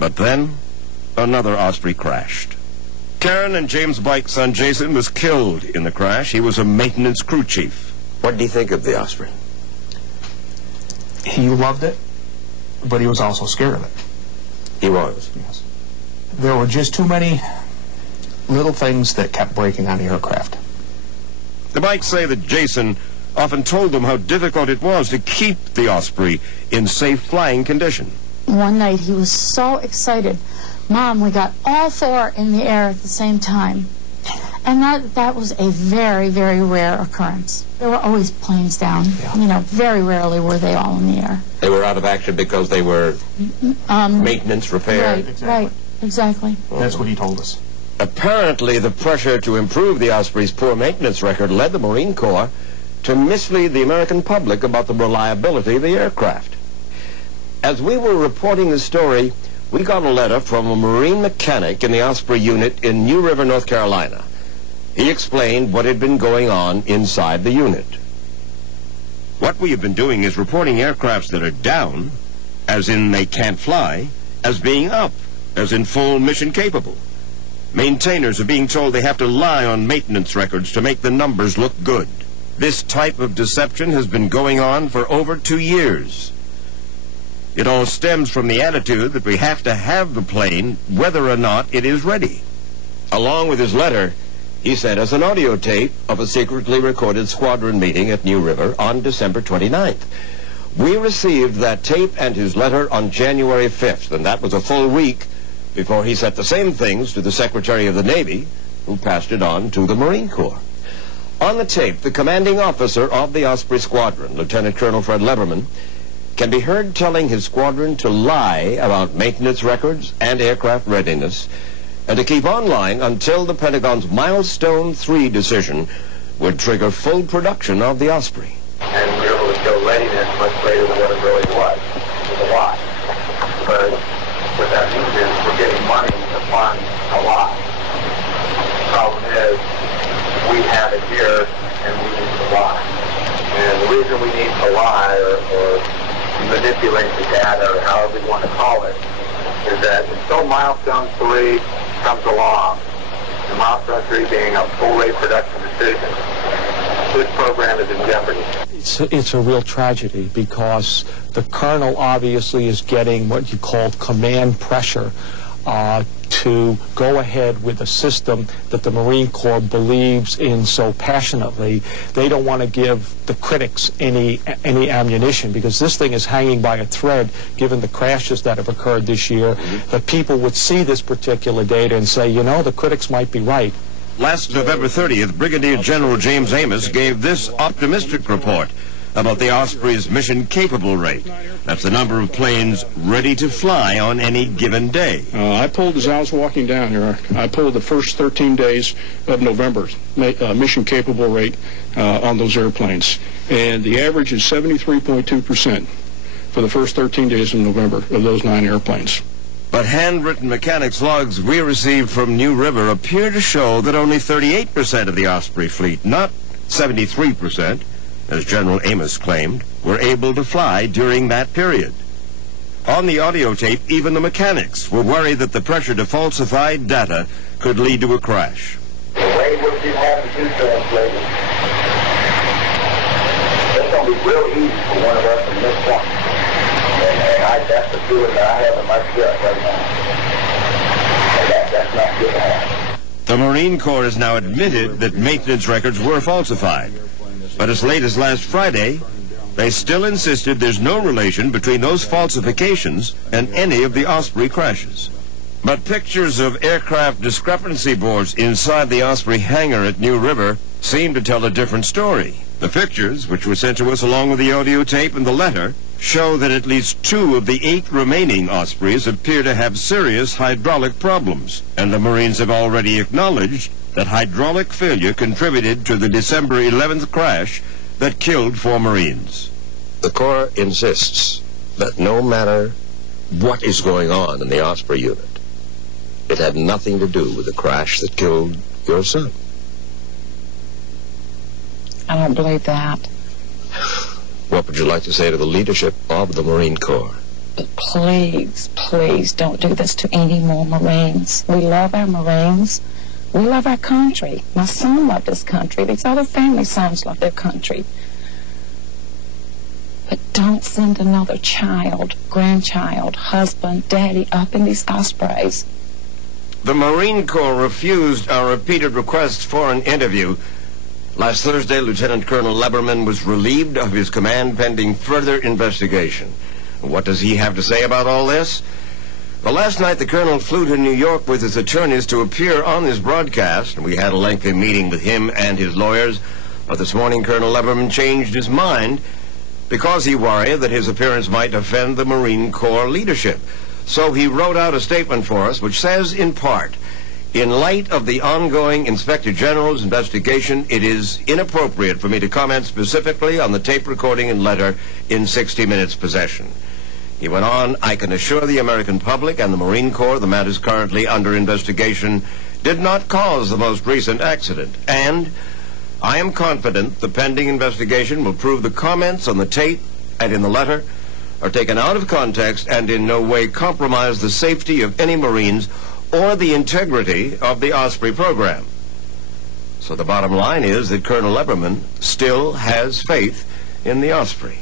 But then, another Osprey crashed. Karen and James Blake's son Jason was killed in the crash. He was a maintenance crew chief. What did he think of the Osprey? He loved it, but he was also scared of it. He was? Yes. There were just too many little things that kept breaking on the aircraft. The Bikes say that Jason often told them how difficult it was to keep the Osprey in safe flying condition. One night he was so excited. Mom, we got all four in the air at the same time. And that was a very, very rare occurrence. There were always planes down. Yeah. You know, very rarely were they all in the air. They were out of action because they were maintenance, repair? Right, exactly. Right, exactly. That's what he told us. Apparently, the pressure to improve the Osprey's poor maintenance record led the Marine Corps to mislead the American public about the reliability of the aircraft. As we were reporting the story, we got a letter from a Marine mechanic in the Osprey unit in New River, North Carolina. He explained what had been going on inside the unit. What we have been doing is reporting aircrafts that are down, as in they can't fly, as being up, as in full mission capable. Maintainers are being told they have to lie on maintenance records to make the numbers look good. This type of deception has been going on for over 2 years. It all stems from the attitude that we have to have the plane whether or not it is ready. Along with his letter, he sent us an audio tape of a secretly recorded squadron meeting at New River on December 29th. We received that tape and his letter on January 5th, and that was a full week before he said the same things to the Secretary of the Navy, who passed it on to the Marine Corps. On the tape, the commanding officer of the Osprey Squadron, Lieutenant Colonel Fred Leverman, can be heard telling his squadron to lie about maintenance records and aircraft readiness, and to keep online until the Pentagon's Milestone 3 decision would trigger full production of the Osprey. And we were able to show readiness much later than what it really was. It was a lot. But what that means is we're getting money to fund a lot. The problem is we have it here and we need to lie. And the reason we need to lie or manipulate the data, or however you want to call it, is that until Milestone 3 comes along, and Milestone 3 being a full-rate production decision, this program is in jeopardy. It's a real tragedy because the colonel obviously is getting what you call command pressure to go ahead with a system that the Marine Corps believes in so passionately. They don't want to give the critics any ammunition because this thing is hanging by a thread given the crashes that have occurred this year, that people would see this particular data and say, you know, the critics might be right. Last November 30th, Brigadier General James Amos gave this optimistic report about the Osprey's mission-capable rate. That's the number of planes ready to fly on any given day. I pulled, as I was walking down here, I pulled the first 13 days of November mission-capable rate on those airplanes. And the average is 73.2% for the first 13 days of November of those 9 airplanes. But handwritten mechanics logs we received from New River appear to show that only 38% of the Osprey fleet, not 73%, as General Amos claimed, were able to fly during that period. On the audio tape, even the mechanics were worried that the pressure to falsify data could lead to a crash. The way we didn't have to do translating, it's going to be real easy for one of us to miss one. And that's the feeling that I have in my gut right now. And that's not good to have. The Marine Corps has now admitted that maintenance records were falsified. But as late as last Friday, they still insisted there's no relation between those falsifications and any of the Osprey crashes. But pictures of aircraft discrepancy boards inside the Osprey hangar at New River seem to tell a different story. The pictures, which were sent to us along with the audio tape and the letter, show that at least 2 of the 8 remaining Ospreys appear to have serious hydraulic problems, and the Marines have already acknowledged that hydraulic failure contributed to the December 11th crash that killed 4 Marines. The Corps insists that no matter what is going on in the Osprey unit, it had nothing to do with the crash that killed your son. I don't believe that. What would you like to say to the leadership of the Marine Corps? please, please don't do this to any more Marines. We love our Marines. We love our country. My son loved his country. These other family sons love their country. But don't send another child, grandchild, husband, daddy up in these ospreys. The Marine Corps refused our repeated requests for an interview. Last Thursday, Lieutenant Colonel Leberman was relieved of his command pending further investigation. What does he have to say about all this? Well, last night the colonel flew to New York with his attorneys to appear on this broadcast, and we had a lengthy meeting with him and his lawyers. But this morning, Colonel Leberman changed his mind because he worried that his appearance might offend the Marine Corps leadership. So he wrote out a statement for us which says, in part, in light of the ongoing Inspector General's investigation, it is inappropriate for me to comment specifically on the tape recording and letter in 60 Minutes possession. He went on, I can assure the American public and the Marine Corps the matters currently under investigation did not cause the most recent accident, and I am confident the pending investigation will prove the comments on the tape and in the letter are taken out of context and in no way compromise the safety of any Marines or the integrity of the Osprey program. So the bottom line is that Colonel Leberman still has faith in the Osprey.